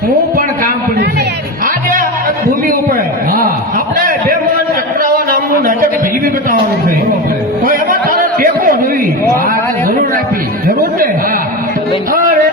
હું પણ કામ પડ્યું છે આજે ભૂમિ ઉપર આપણે ભેમન ચક્રાવા નામનું નાટક ભીવી બતાવવાનું છે તો એમાં તારે ટેકો જોઈ જરૂર આપી જરૂર ને અરે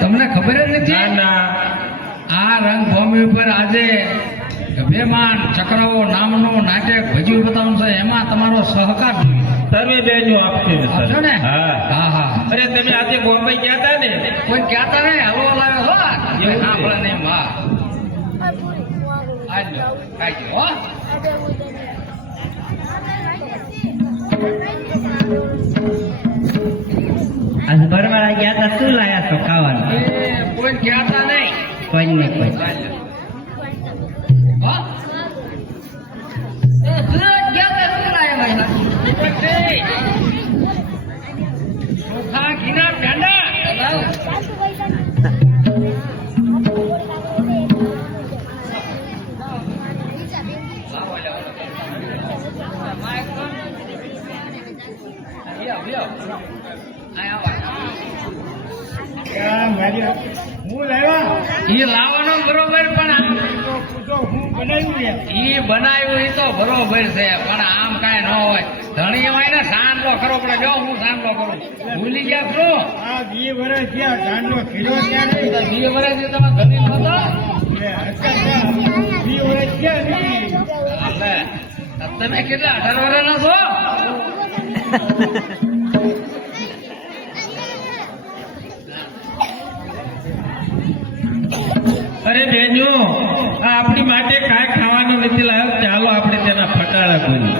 તમને ખબર જ નથી? આ રંગભૂમિ ઉપર આજે ગભેમાન ચક્રવો નામનું નાટક ભજવી બતાવવાનું છે. એમાં તમારો સહકાર સર્વે બહેનો આપશો ને? હા હા હા. અરે તમે આજે બોમ્બે ગયા હતા ને? કોઈ કહેતા નહીં, હલવો લાવ્યો હો. એવું છે? આપણે નહીં માં હો. આજ બરવાળા ગયા હતા, શું લાયા છો ખાવાનું? કોઈ કહેતા નહીં. કોઈ ને કોઈ. હો? ગયા હતા, શું લાયા ભાઈ? હું લાવ્યા ઈ લાવવાનો બરોબર પણ ઈ બનાવ્યું ઈ તો બરોબર છે પણ આમ કાંઈ ન હોય ધણી એમાં ને સાંડલો કરવો પડે જો હું સાંડલો કરું ભૂલી ગયા છો આ 20 વર્ષ થયા ગાંડો ખીરો ત્યાં નહીં 2 વર્ષથી તમે ધણી નતો 20 વર્ષ થયા એટલે તમે કેટલા 18 વર્ષના છો અરે બેનજો આ આપણી માટે કાંઈ ખાવાનું નથી લાવ્યો ચાલો આપણે તેના ફટાડા બોલીએ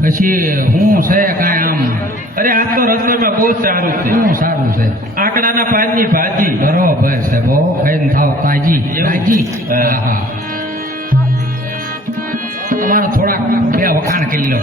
પછી હું છે કાંઈ આમ અરે આજ તો રસોઈમાં બહુ સારું છે શું સારું છે આંકડાના પાનની ભાજી બરોબર છે બહુ ખાઈને થાવ તાજી તાજી હા. હા તમારે થોડાક 2 વખાણ કરી લો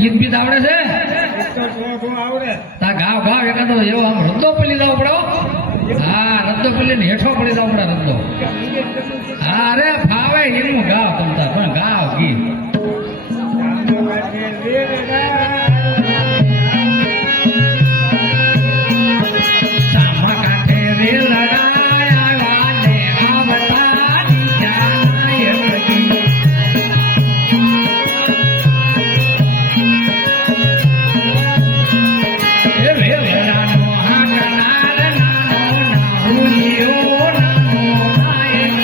ગીત બીત આવડે છે તા ગાવ ગાવ એકાદો એવો આમ રદ્દો પડી જવો પડે હો. હા રદ્દો પડી ને હેઠો પડી જવો પડે રદ્દો. હા અરે ફાવે એનું ગાવ તમતા પણ ગાવ ગીત. સામા કાંઠે રે લડાયા વાને આવતા નીચાનાય ગી. એ વેલાનો હાકનાર નાનો નાહુલિયો નાનો નાયક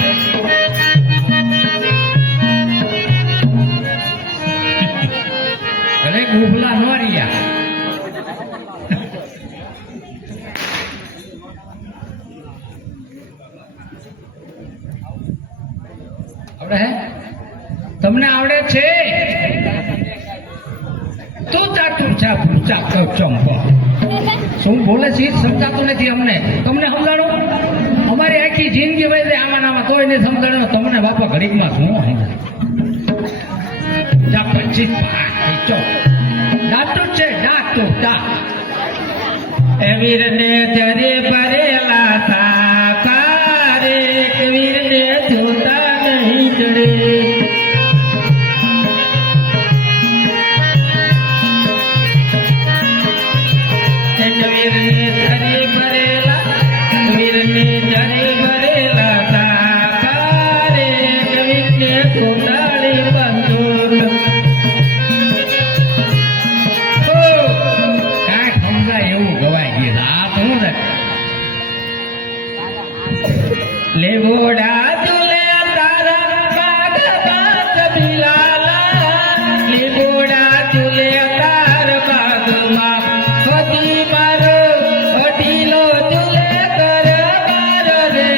ભલે ગુફલા નો રહ્યા. આવડે હે તમને આવડે છે તો ચાટુર ચા પૂછા ચંપો શું બોલે છે સમજાતું નથી અમને. તમને સમજાણો અમારી આખી જિંદગી વહી જાય આમાં આમાં તોય નહીં સમજાણો. તમને બાપા ઘડીકમાં શું સમજાય જા 25 ચો ડાટુર છે ડાટુર ડા એ વીરને જરે ભરેલા સાકા રે વીરને જોતા નહીં ચડે. વીરને જરે ભરેલા સાકા રે વીરને જોતાળી બંધુક. કાંઈ સમજાય એવું ગવાય ગીત. આ તો શું છે લેવોડા તુલે તારા બાગ બાગ બિલાલા લેવોડા તુલે તાર બાગમાં ખોદી મારો અઢીલો તુલે કર બાર રે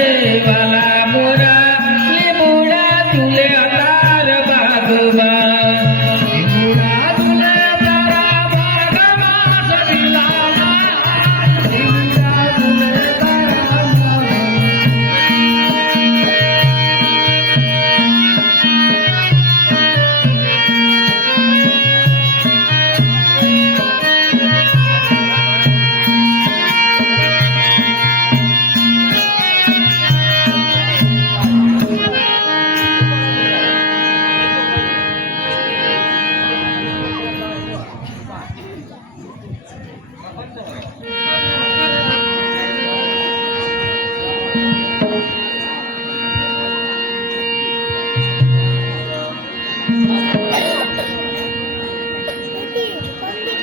વાલા મોરા લેવોડા તુલે તાર બાગમાં લીમડા તુલે તારા બાગમાં સબીલાલા. લીમડા તુલે તારા બાગમાં.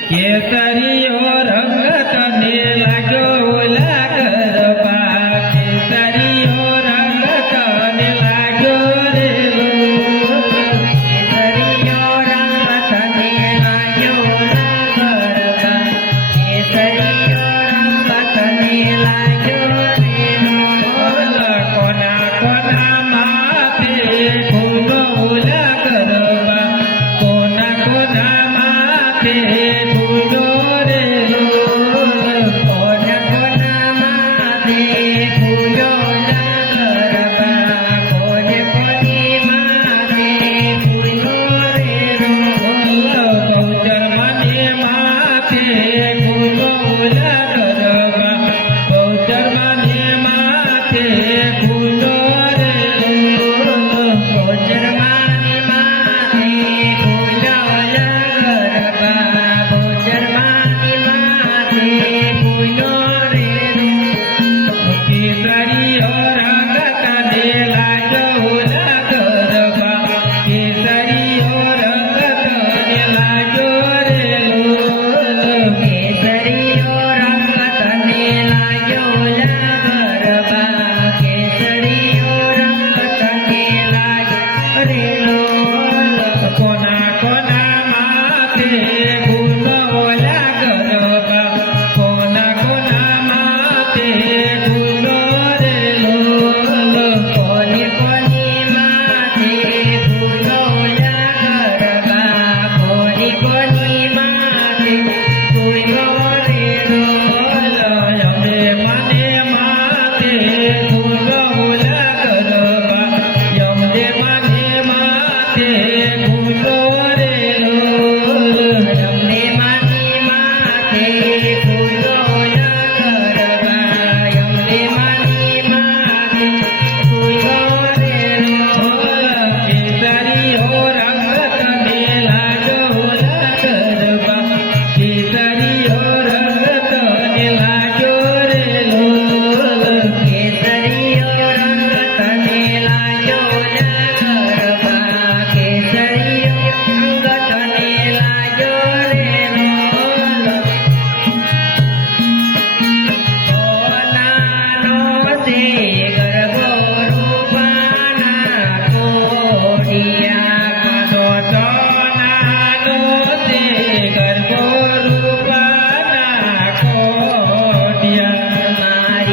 કેસરીયો રંગ તને લાગ્યો ઓલા ગરબા કેસરીયો રંગ તને લાગ્યો રે કેસરીયો રંગ તને લાગ્યો ઓલા ગરબા કેસરીયો રંગ તને લાગ્યો રે કોના કોના માથે ઘૂમો ઓલા ગરબા કોના કોના માથે ધૂલો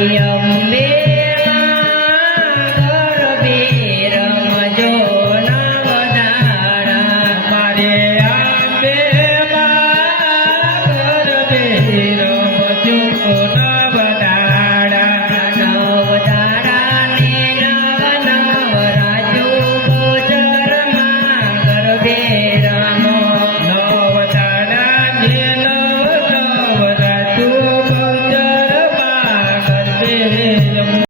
દિયો